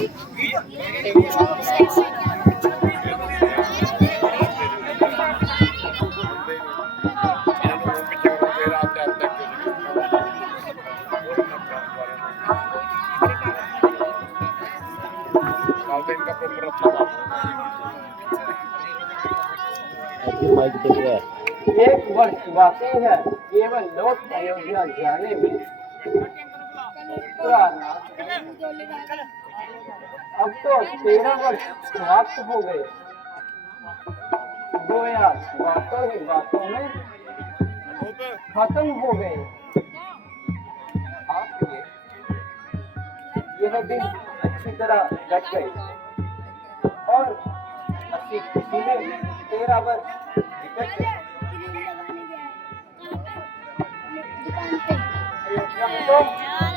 एक वर्ष बाकी है केवल लौट अयोध्या जाने में। अब तो 13 वर्ष समाप्त हो गए। गोया बातों ही बातों में खत्म हो गए। आपके यह दिन अच्छी तरह कट गए और हंसी खुशी में 13 वर्ष निकट गए। तो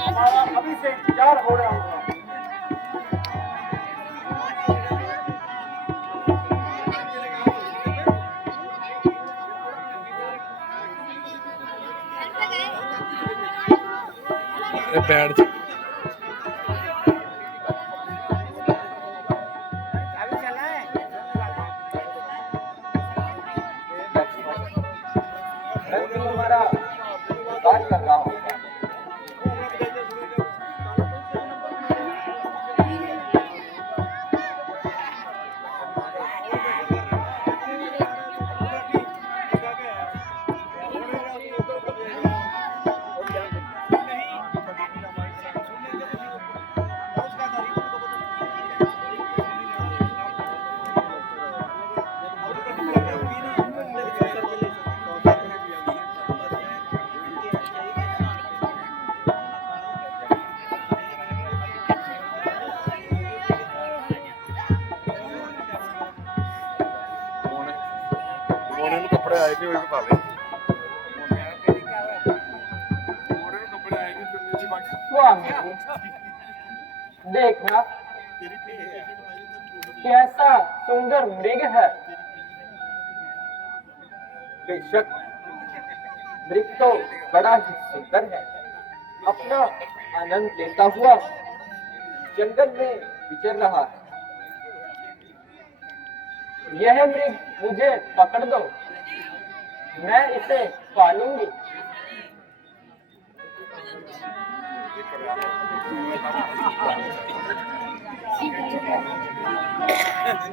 हमारा अभी से इंतजार हो रहा होगा। बैठ हमारा बात कर रहा होगा। कपड़े आए थे बता ले। देखना कैसा सुंदर मृग है। बेशक मृग तो बड़ा ही सुंदर है। अपना आनंद लेता हुआ जंगल में विचर रहा है। यह मृग मुझे पकड़ दो, मैं इसे पालूंगी।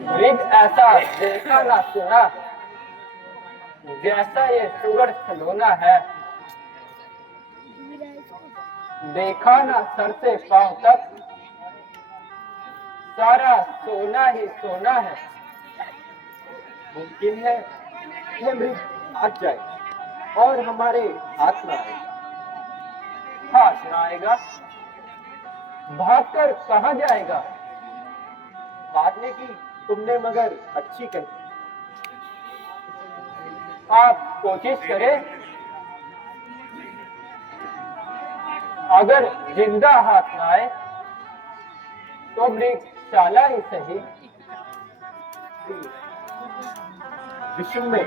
मृग ऐसा देखा ना सुना जैसा ये सुगढ़ खिलौना है। देखा ना सर से पांव तक सारा सोना ही सोना है। मुमकिन है यह मृग भाग जाए और हमारे हाथ में आए। हाथ में आएगा, भागकर कहाँ जाएगा? भागने की तुमने मगर अच्छी कही। आप कोशिश करें, अगर जिंदा हाथ में आए तो मृग शाला ही सही। विश्व में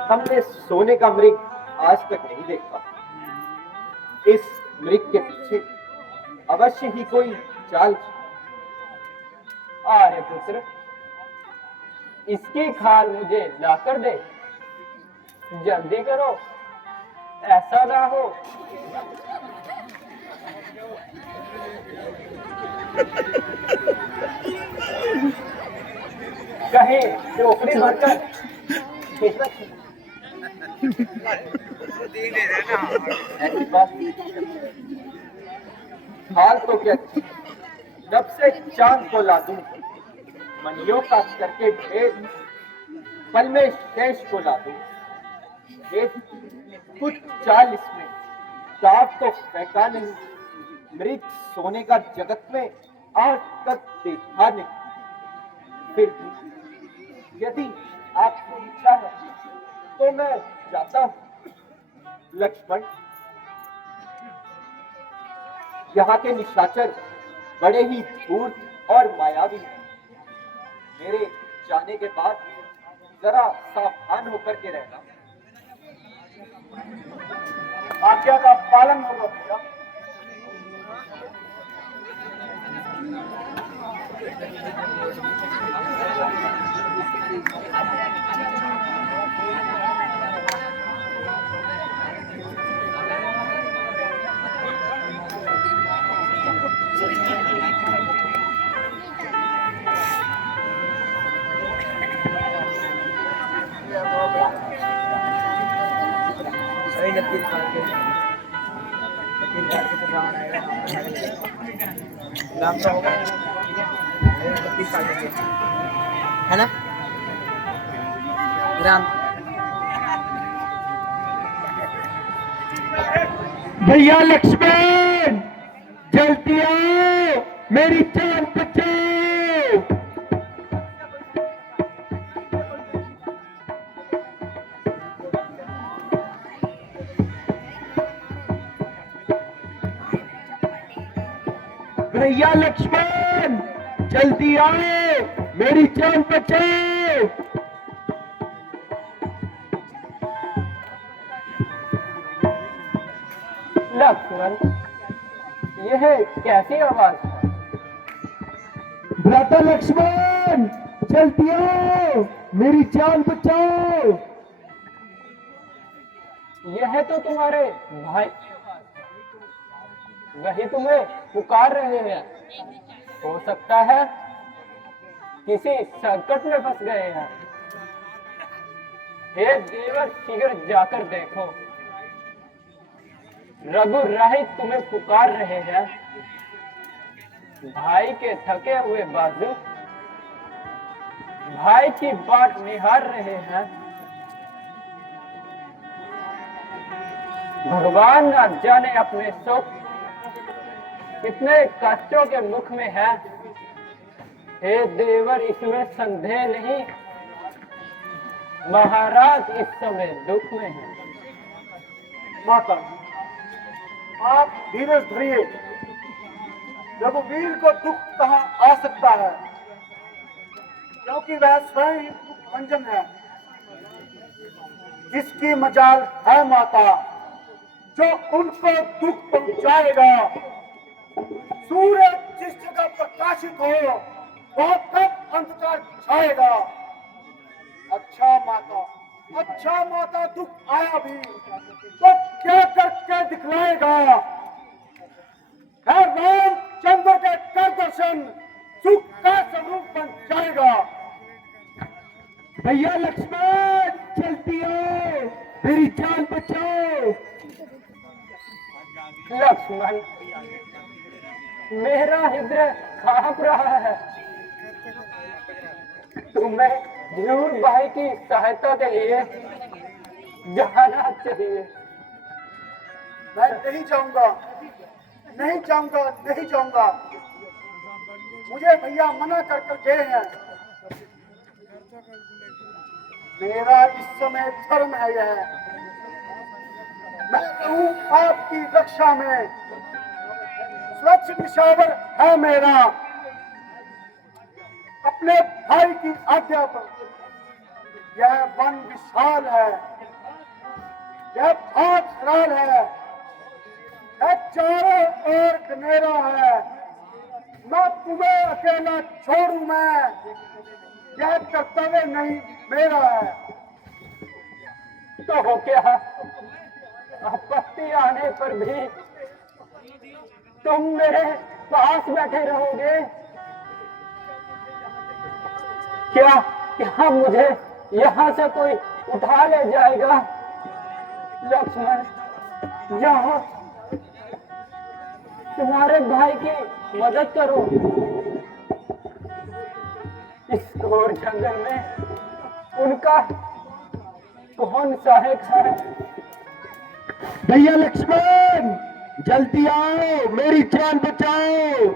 हमने सोने का मृग आज तक नहीं देखा। इस मृग के पीछे अवश्य ही कोई चाल। आर्य पुत्र, इसकी खाल मुझे लाकर दे। जल्दी करो, ऐसा ना हो कहीं टोकरी भरकर ऐसी बात हाल तो क्या, जब से चांद को ला दूं मनियों का करके ढेर, पल में शेष को ला दूं। कुछ चाल इसमें साफ तो फेंका नहीं। मृग सोने का जगत में आज तक देखा नहीं। फिर यदि आपकी इच्छा है तो मैं जाता हूं। लक्ष्मण, यहाँ के निशाचर बड़े ही धूर्त और मायावी हैं। मेरे जाने के बाद जरा सावधान होकर के रहना। आज्ञा का पालन होगा भैया। है ना ग्राम। भैया लक्ष्मण जल्दी आओ, मेरी जान बचाओ। भैया लक्ष्मण जल्दी आओ, मेरी जान बचाओ। लक्ष्मण, यह कैसी आवाज है? भ्राता लक्ष्मण जल्दी आओ, मेरी जान बचाओ। यह तो तुम्हारे भाई, वही तुम्हें पुकार रहे हैं। हो सकता है किसी संकट में फंस गए हैं। हे देवर, शीघ्र जाकर देखो, रघुराहित तुम्हें पुकार रहे हैं। भाई के थके हुए बाजू भाई की बाट निहार रहे हैं। भगवान ना जाने अपने सुख कितने कष्टों के मुख में है। हे देवर, इसमें संदेह नहीं, महाराज इस समय दुख में है। माता, आप धीरज धरिए। रघुवीर को दुख कहाँ आ सकता है, क्योंकि वह स्वयं ही दुख भंजन है। जिसकी मजाल है माता, जो उनको दुख पहुंचाएगा। सूरज जिस जगह प्रकाशित हो, वह तब अंधकार छाएगा। अच्छा माता, दुख आया भी तो क्या करके दिखलाएगा। है रामचंद्र के कर दर्शन, सुख का स्वरूप बन जाएगा। भैया लक्ष्मण जल्दी आओ, मेरी जान बचाओ। लक्ष्मण, मेरा हृदय कांप रहा है। तुम्हें जरूर भाई की सहायता के लिए जाना चाहिए। मैं नहीं जाऊंगा। मुझे भैया मना कर गए हैं। मेरा इस समय धर्म है यह। मैं हूँ आपकी रक्षा में, स्वच्छ निशावर है मेरा। अपने भाई की आज्ञा पर यह वन विशाल है, यह भाग हराल है, यह चारों ओर घनेरा है। न तुम्हें अकेला छोड़ू मैं, यह कर्तव्य नहीं मेरा है। तो हो क्या, आपत्ति आने पर भी तुम मेरे पास बैठे रहोगे? क्या मुझे यहाँ से कोई उठा ले जाएगा? लक्ष्मण, जाओ, तुम्हारे भाई की मदद करो। इस घोर जंगल में उनका कौन सहायक है? भैया लक्ष्मण जल्दी आओ, मेरी जान बचाओ।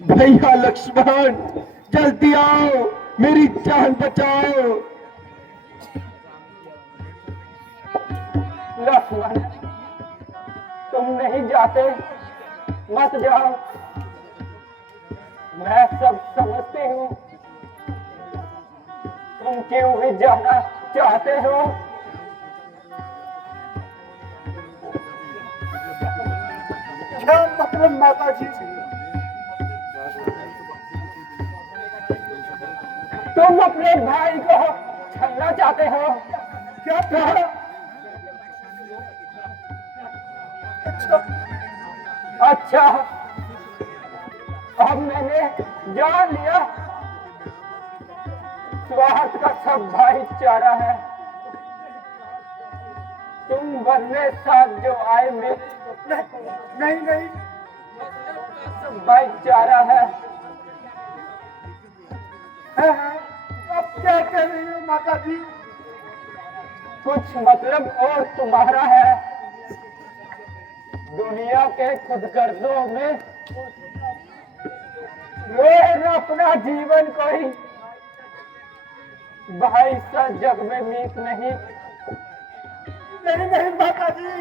भैया लक्ष्मण जल्दी आओ, मेरी जान बचाओ। लक्ष्मण, तुम नहीं जाते, मत जाओ। मैं सब समझती हूँ, तुम क्यों भी जाना चाहते हो। क्या मत आश्रम माता जी। तुम अपने भाई को छलना चाहते हो? क्या कहा? अच्छा, अच्छा, अब मैंने जान लिया, स्वार्थ का सब भाईचारा है। तुम बनने साथ जो आए मिल नहीं नहीं, भाईचारा है। अब क्या कह रही हो माता जी? कुछ मतलब और तुम्हारा है। दुनिया के खुदगर्दों में रोज अपना जीवन कोई भाई सा जग में मीत नहीं। नहीं नहीं माता जी,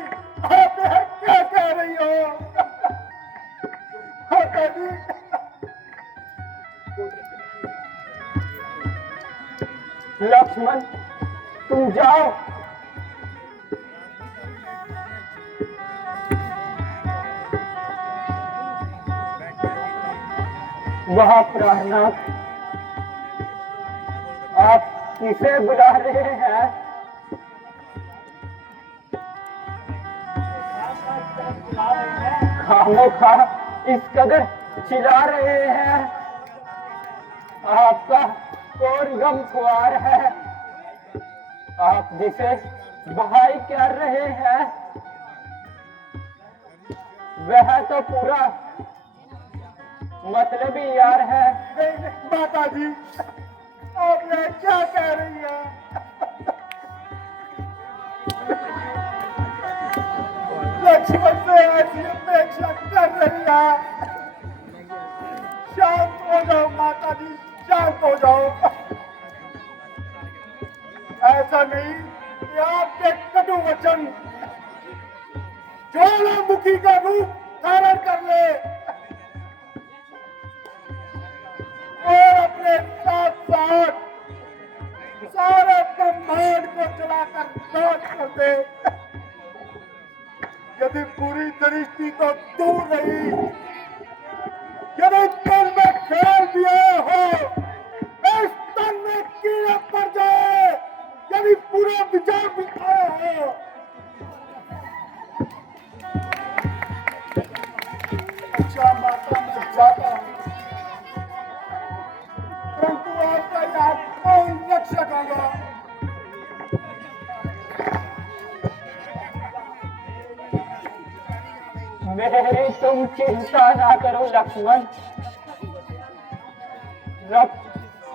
आप यह क्या कह रही हो? माता जी, लक्ष्मण, तुम जाओ। वह प्राणनाथ, आप किसे बुला रहे हैं? खामोखा इस कदर चिल्ला रहे हैं। आपका कौन गमख्वार है? आप जिसे भाई कह रहे हैं वह तो पूरा मतलबी यार है। माता जी, आप यह क्या कह रही है? लक्ष्मण से ऐसी अपेक्षा कर रही है? शांत हो जाओ माता जी, शांत हो जाओ। ऐसा नहीं कि आपके कटु वचन ज्वालामुखी का रूप धारण कर ले और अपने साथ साथ सारे ब्रह्मांड को जलाकर नाश कर दे। यदि पूरी दृष्टि तो दूर रही, यदि तन में खेल दिया हो, इस तन में कीड़ा पड़ जाए, यदि पूरा विचार भी आया हो, अच्छा माता मैं जाता हूँ, परंतु आपका यहाँ कौन रक्षक होगा? मेरी तुम चिंता ना करो लक्ष्मण। रख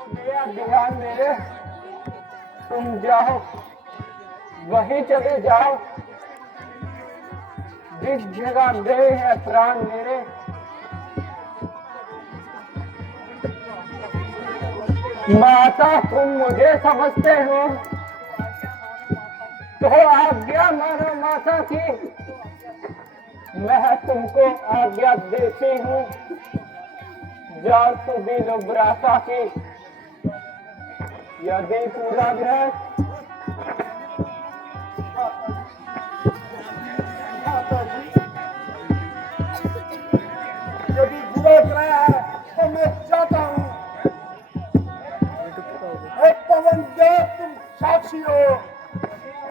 दिया ध्यान मेरे। तुम जाओ, वहीं चले जाओ जिस जगह मेरे हैं प्राण मेरे। माता, तुम मुझे समझते हो तो आज्ञा मानो माता की। मैं तुमको आज्ञा देती हूँ, जान सुधी लुब्रासा की। यदि पूरा ग्रह माता जी, यदि बुरा ग्रह है तो मैं जाता हूँ। पवन देव, तुम साक्षी हो।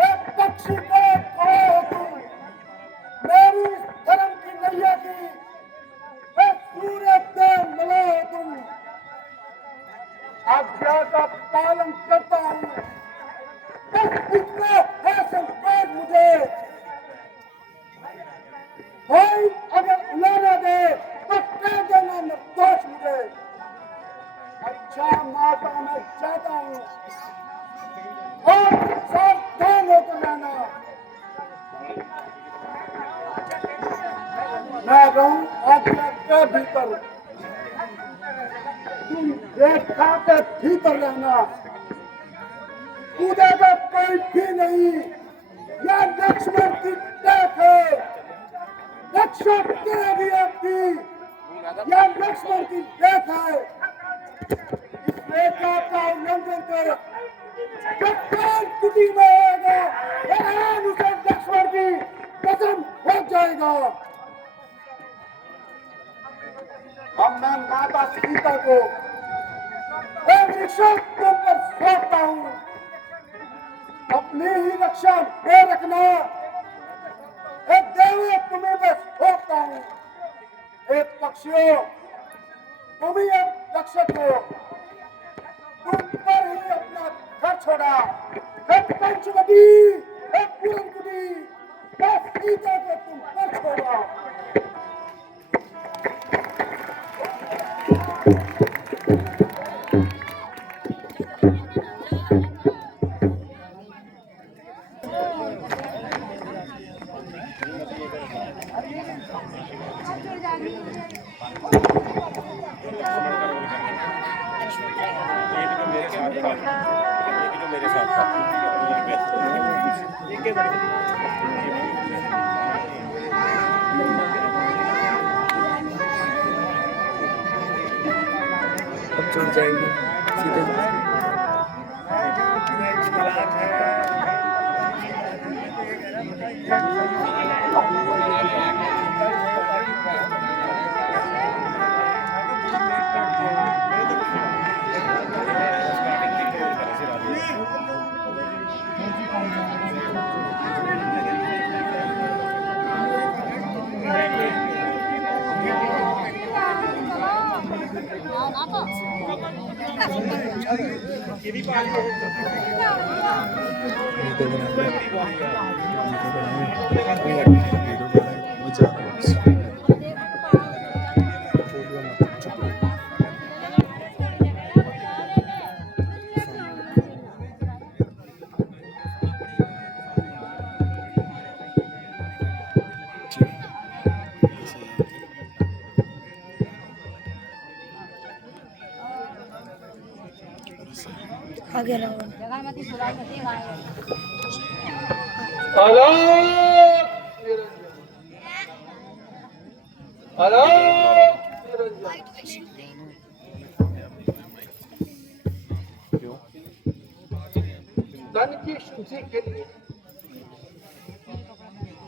एक पक्षी को खड़े हो तुम, मेरी धर्म की नैया की। एक सूर्य देव मिले हो तुम, आज्ञा का पालन करता हूँ। बस इतना है संकेत मुझे। भाई अगर उलाना दे तो कह देना निर्दोष मुझे। अच्छा माता मैं चाहता हूँ, और सावधान होकर रहना। मैं रहूं आज्ञा के भीतर, तुम रेखा के भीतर रहना। कूदेगा कोई भी नहीं। यह लक्ष्मण की टेक है, रक्षा करेगी आपकी। यह लक्ष्मण की टेक है। इस रेखा का उल्लंघन कर कप्तान कुटी में आएगा, उसे लक्ष्मण की कसम हो जाएगा। मैं माता सीता को एक वृक्षण तुम पर सौंपता हूँ। अपनी ही रक्षा में रखना। एक देवी तुम्हें मैं सौंपता हूँ। एक पक्षियों तुम ही एक रक्षक हो। तुम पर ही अपना घर छोड़ा। एक पंचवटी, एक पूरनकुटी, एक सीता को तुम पर छोड़ा। अब जुड़ जाएंगे सीधे। आगे रहो। हेलो हेलो धन की शुद्धि के लिए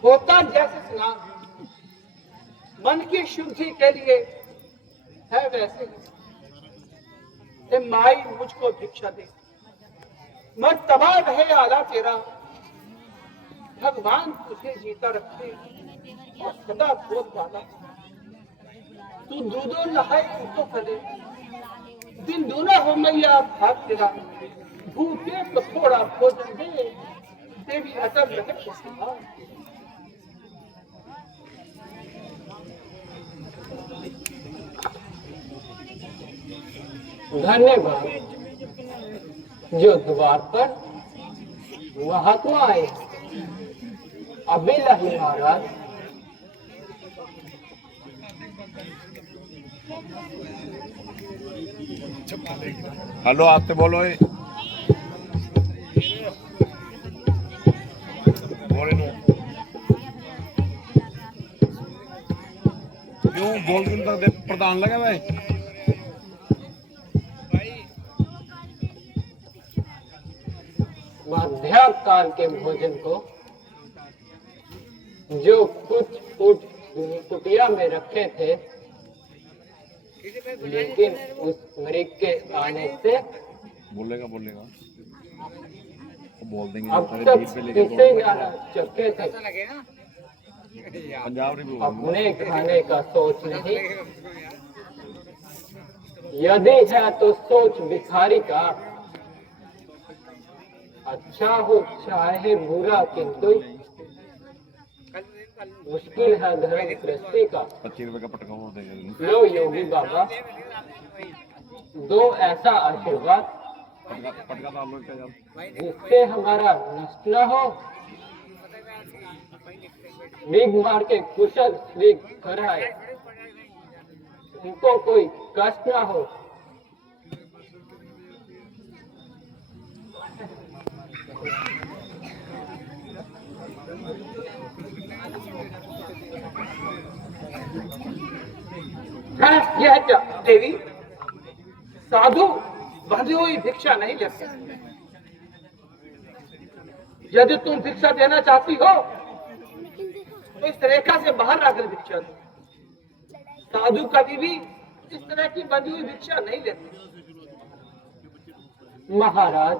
होता जैसे स्नान मन की शुद्धि के लिए है वैसे ही। माई मुझको भिक्षा दे, मैं तबाह रहे आला तेरा। भगवान तुझे जीता रखे और सदा बोध वाला। तू दूधो नहाए तो करे, दिन दूना हो मैया भाग तेरा। भूखे तो थोड़ा भोजन दे, देवी अटल रहे खुशहाल। धन्यवाद जो द्वार पर महात्मा आए। अभी नहीं महाराज। हेलो आते बोलो ये बोले नो क्यों बोल क्यों तक प्रधान लगे भाई। मध्याह्न काल के भोजन को जो कुछ फूट कुटिया में रखे थे, लेकिन उस मृग के आने से बोलेगा बोल देंगे। अब तक किसे ज्यादा चक्के थे। पंजाब रिव्यू अपने खाने का सोच नहीं, यदि है तो सोच भिखारी का। अच्छा हो चाहे बुरा, किंतु मुश्किल है धर्म गृहस्थी का। 25 रुपए का पटका और देंगे। लो योगी बाबा, दो ऐसा आशीर्वाद पटका डाल लो क्या यार। जिससे हमारा नष्ट न हो। मृग मार के कुशल श्री कराए, उनको कोई कष्ट न हो। यह देवी साधु बंधी हुई भिक्षा नहीं लेते। यदि तुम भिक्षा देना चाहती हो तो इस रेखा से बाहर आकर भिक्षा दो। साधु कभी भी इस तरह की बंधी हुई भिक्षा नहीं लेते। महाराज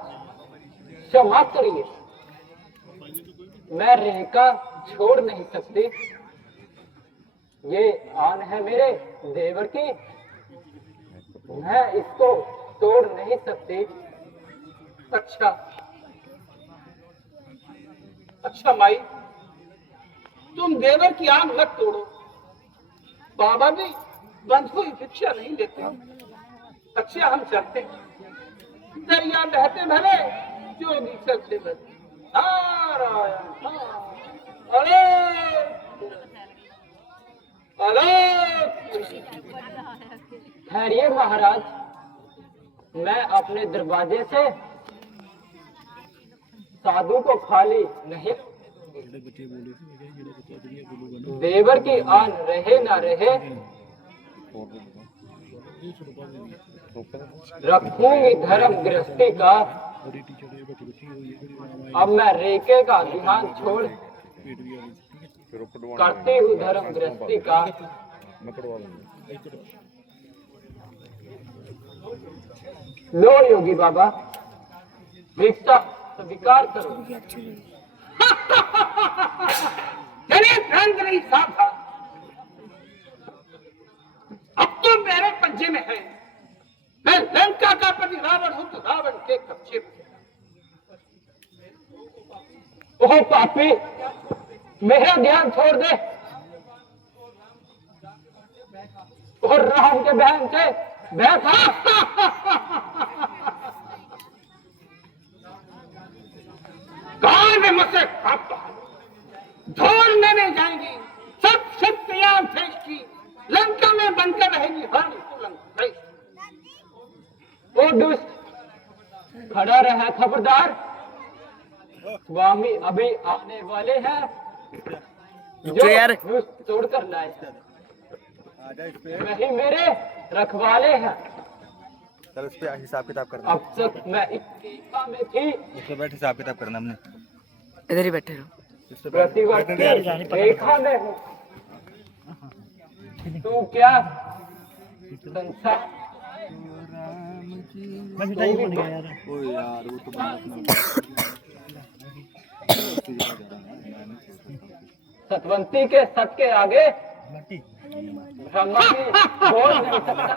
क्षमा करिए, मैं रेखा छोड़ नहीं सकती। ये आन है मेरे देवर की, मैं इसको तोड़ नहीं सकती। अच्छा अच्छा माई, तुम देवर की आन मत तोड़ो। बाबा भी बंध हुई भिक्षा नहीं लेते। अच्छा हम चलते, दरिया बहते भले, जोगी चलते भले। नारायण अरे ठहरिए महाराज, मैं अपने दरवाजे से साधु को खाली नहीं। देवर की आन रहे ना रहे, रखूंगी धर्म गृहस्थी का। अब मैं रेखे का ध्यान छोड़ करती हूँ धर्म गृहस्थी का। लो योगी बाबा, भिक्षा स्वीकार करो। नहीं साधा, अब तो मेरे पंजे में है। मैं लंका का पति रावण हूं तो रावण के कब्जे में। ओह पापी, मेरा ध्यान छोड़ दे और राम के बहन से बैठा। कान में मुझसे ढोलने में जाएंगी सब शक्तियां देश की, लंका में बनकर रहेगी हर लंका। ओ दुष्ट, खड़ा रहा खबरदार, स्वामी अभी आने वाले हैं। जो यार तोड़कर लाए वही मेरे रखवाले हैं। चल उस पे हिसाब किताब करना। अब तक मैं इस्तीफा में थी। उस पे बैठ हिसाब किताब करना हमने। इधर ही बैठे रहो। प्रतिवर्ष रेखा में हूँ। तू क्या संसार ओ यार वो तो सतवंती के सत के आगे ब्रह्मा भी बोल नहीं सकता।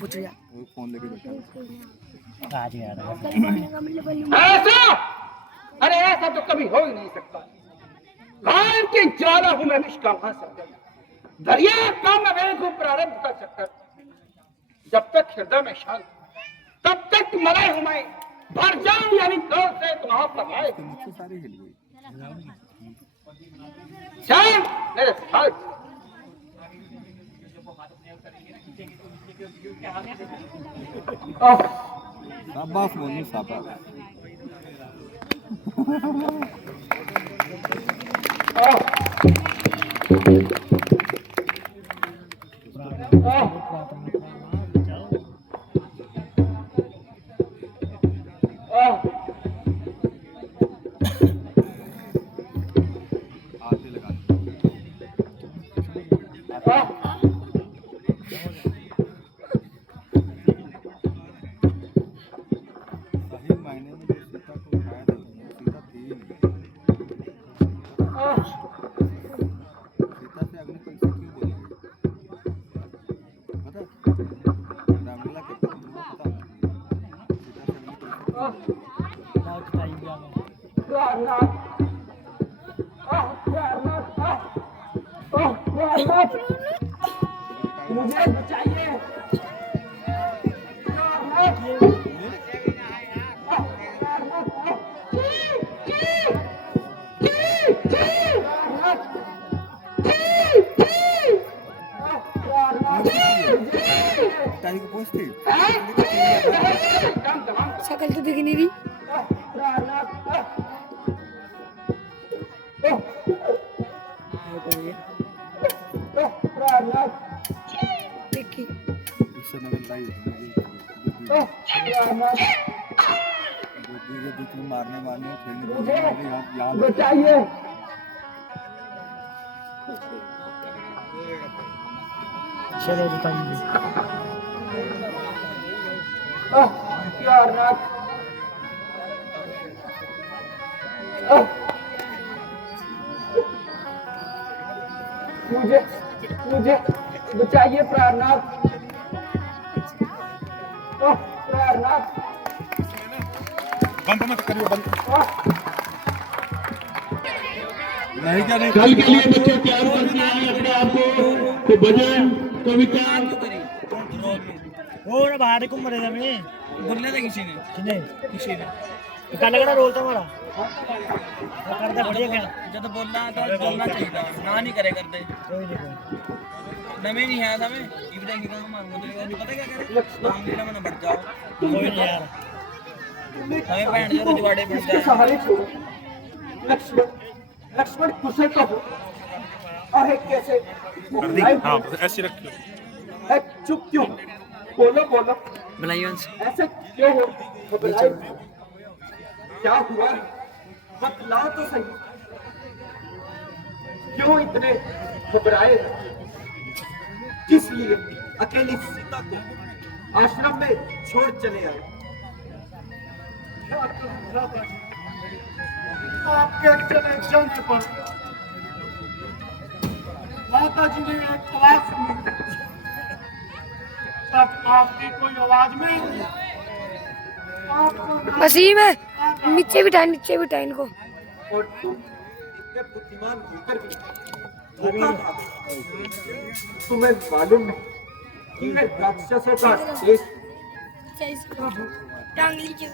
पूछ लिया। वो फोन लेके बैठा ऐसा, अरे ऐसा तो कभी हो ही नहीं सकता। कायम के ज्वाला हूं मैं निष्काम सकता। दरिया का मैं वेग को प्रारंभ कर सकता। जब तक हृदय में शांत, तब तक मरे हूं मैं। भर जाऊं यानी दौड़ से तुम्हारा पकाए। मुझसे सारी हिल गई। चल मेरे साथ। शाबाश मोनू शाबाश। आते लगा सही मायने में जो सीता को उठाया था सीता थी ही नहीं। सीता से अग्नि परीक्षा क्यों बोली गई पता? रामलीला के तुमको पता? सीता से अग्नि परीक्षा मुझे बचाइए। ताई को पूछती शकल तो दिख नहीं रही। देखी इससे नगल लाई जो बीच में मारने खेलने यहाँ बचाइए। चलो बताइए। यार नाथ, मुझे मुझे बचाइए प्राणनाथ, प्राणनाथ। बंद मत करिए, बंद नहीं क्या नहीं। कल के लिए बच्चे तैयार करके आए अपने आप को, तो भजन कविता और बाहर घूम रहे थे मैं, बोलने थे किसी ने कल लगा रोल था हमारा करता बढ़िया क्या जब बोलना तो बोलना चाहिए था, ना नहीं करे करते। कोई नहीं नवे नहीं है हमें इबड़ा की काम मांगो तो पता क्या करे मांग लेना मना बढ़ जाओ। कोई नहीं यार हमें पैंट जो जुगाड़े बढ़ इसके जाए। सहारे छोड़ो। लक्ष्मण, लक्ष्मण कुशल तो हो, आहे कैसे हाँ ऐसे रखिए। है चुप क्यों? बोलो बोलो, बुलाइए उनसे। ऐसे क्यों हो? घबराए क्या हुआ? बतलाओ तो सही, क्यों इतने घबराए? किस लिए अकेली सीता को आश्रम में छोड़ चले आए? क्या करूं राधा जी, आपके चले जाने पर माता जी ने एक आवाज सुनी। तब आपकी कोई आवाज में आपको वसीम है, नीचे बिठा इनको। और तुम इतने बुद्धिमान होकर भी धोखा खाते। तुम्हें मालूम है कि मैं राक्षसों का देश टांग लीजिए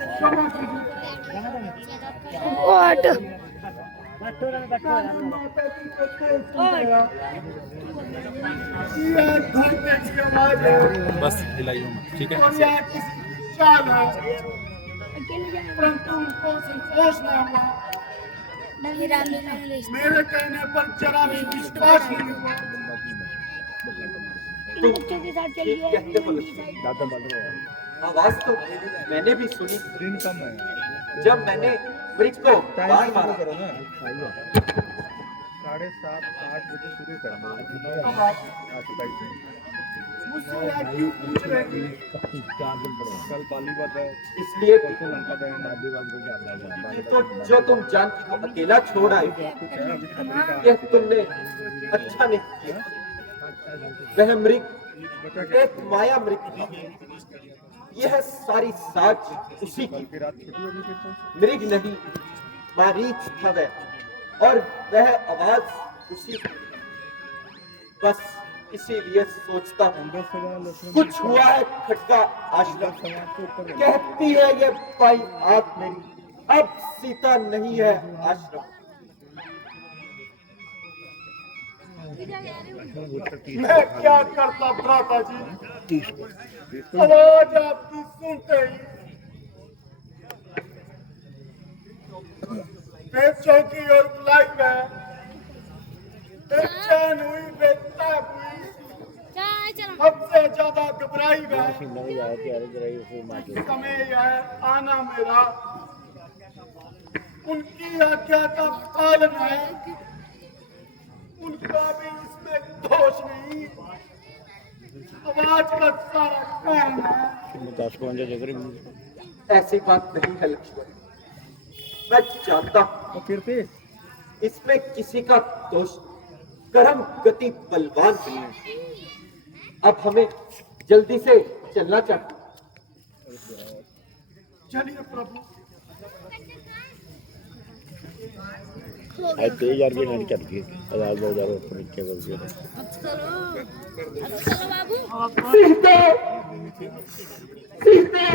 व्हाट ये धरती की आवाज है बस हिलाइए मत, ठीक है। और यह किसी चाल है, परंतु उनको संतोष न हुआ। मेरे कहने पर जरा भी विश्वास नहीं हुआ। बच्चों के साथ चलिए। कहते बोलो। आवाज तो मैंने भी सुनी जब मैंने मृग को बाण मारा। 7:30-8 बजे शुरू करना है। मुझसे आप क्यों पूछ रहे हैं? कल पालीबात है, इसलिए परसों लंका दहन, आदिवासी को जाना है। तो जो तुम जानकी को अकेला छोड़ आए, यह तुमने अच्छा नहीं किया। वह मृग एक माया मृग था। यह सारी साज उसी की। मृग नहीं, मारीच था वह, और वह आवाज उसी की। बस इसीलिए सोचता हूँ कुछ हुआ है खटका आश्रम। कहती है ये पाई आंख मेरी, अब सीता नहीं है आश्रम। मैं क्या करता भ्राता जी, आवाज आपकी सुनते ही मैं चौकी और बुलाई में बेचैन हुई, बेताब हुई, सबसे ज्यादा घबराई में। समय है आना मेरा, उनकी आज्ञा का पालन है, उनका भी इसमें दोष नहीं। आवाज का सारा काम है। ऐसी बात नहीं है लक्ष्मण, मैं जानता हूँ इसमें किसी का दोष। कर्म गति बलवान है। अब हमें जल्दी से चलना चाहिए। चलिए प्रभु। तेज यार की नहीं चल गई, 1000 ऊपर नीचे कर दिया। सीते, सीते,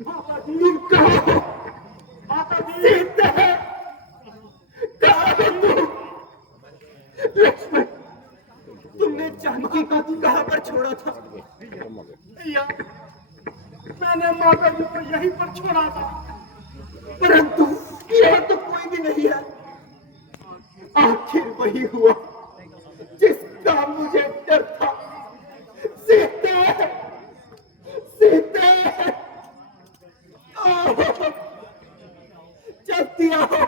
माता जी कहाँ? माता जी सीते, कहाँ है तू? लक्ष्मण, तुमने जानकी को कहाँ पर छोड़ा था? भैया, मैंने माता जी को यहीं पर छोड़ा था। परंतु यह तो कोई भी नहीं है। आखिर वही हुआ जिसका मुझे डर था। सीते, सीते, जल्दी आओ,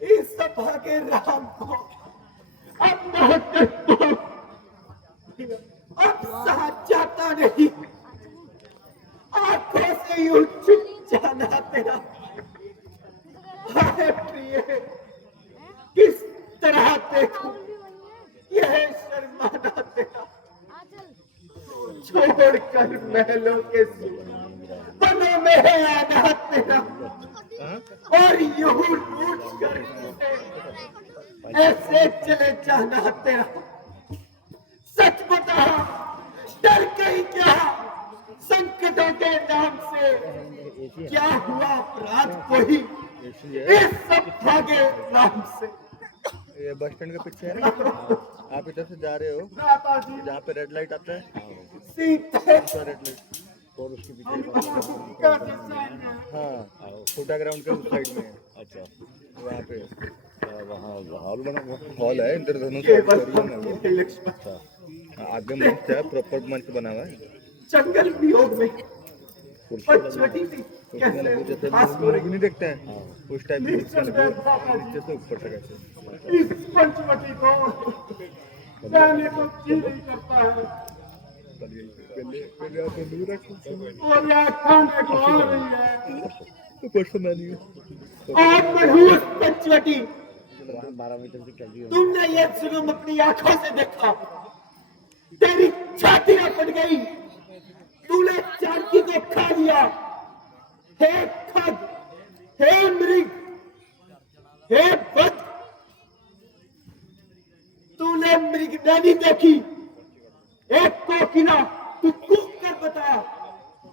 इस सभा के राम को अब सहा जाता नहीं, आंखों से यूं छुप जाना तेरा। हाय प्रिय, किस तरह देखूं यह शर्माना तेरा। छोड़कर महलों के वनों में है आना तेरा, और यूं लूट कर ऐसे चले जाना तेरा। सच बता, डर गई क्या संकटों के नाम से? क्या हुआ अपराध कोई इस सब भागे राम से? ये बस स्टैंड के पीछे है ना, आप इधर से जा रहे हो जहाँ पे रेड लाइट आता है, सीते रेड लाइट, और उसके पीछे हाँ फूटा ग्राउंड के उस साइड में है। अच्छा वहाँ पे वहाँ हॉल बना, हॉल है इंद्रधनुष लक्ष्मण आगे मंच है, प्रॉपर मंच बना हुआ है। जंगल वियोग में छोटी सी जैसे मूवी नहीं देखते हैं उस टाइप नीचे से ऊपर तक ऐसे। इस पंचवटी को कहने को जी नहीं करता है, और यह खाने को आ रही है। ऊपर से मैं नहीं हूँ। और मनहूस पंचवटी, 12 मीटर से चल रही है। तुमने ये जुल्म अपनी आंखों से देखा, तेरी छाती में फट गई, तूने जानकी को खा लिया। हे खग, हे मृग, हे बद, तूने मृगनैनी देखी। एक कोकिला, तू कूक कर बता,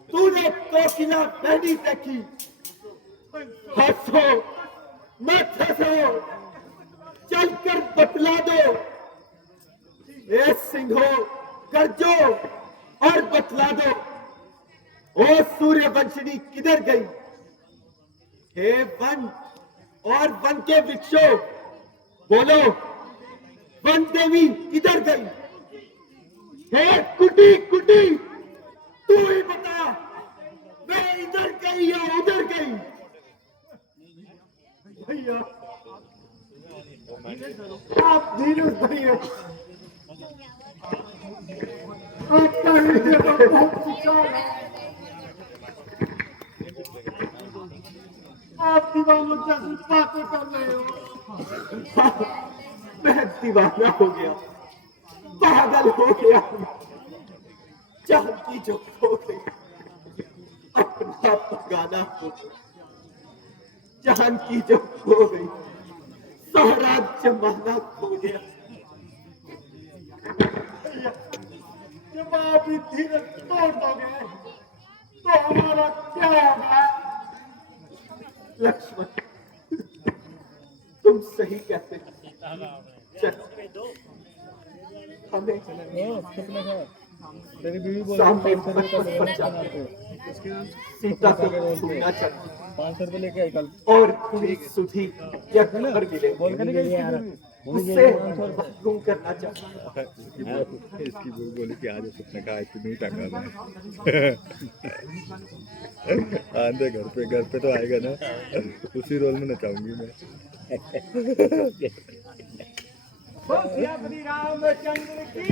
तूने कोकिला नैनी देखी। हंसो मत हंसो, चलकर बतला दो। ए सिंहो, गर्जो और बतला दो, ओ सूर्यवंशिनी किधर गई? हे वन और वन के वृक्षों, बोलो, वन देवी किधर गई? हे कुटी कुटी, तू ही बता, मैं इधर गई या उधर गई? भैया आप धीरज धरिए, आपका हृदय तो बहुत विशाल है। आप दीवानों जैसी बातें कर रहे हो। मैं दीवाना हो गया, पागल हो गया, जान की जो खो गई, अपना पगाना हो गया, जान की जो खो गई, सारा जमाना खो गया। जब आप ही धीरज तोड़ दोगे तो हमारा क्या होगा? लक्ष्मण, तुम सही कहते हो। चल, हमें सामने पर्वत पर जाकर सीता को ढूंढना चाहिए, 500 रुपये लेके आई कल। और कोई सुधी या घर मिले उससे महरूम करना चाहिए। इसकी बोली कि आज उसने कहा कि नहीं टाका आंधे घर पे तो आएगा ना, उसी रोल में नचाऊंगी मैं। रामचंद्र की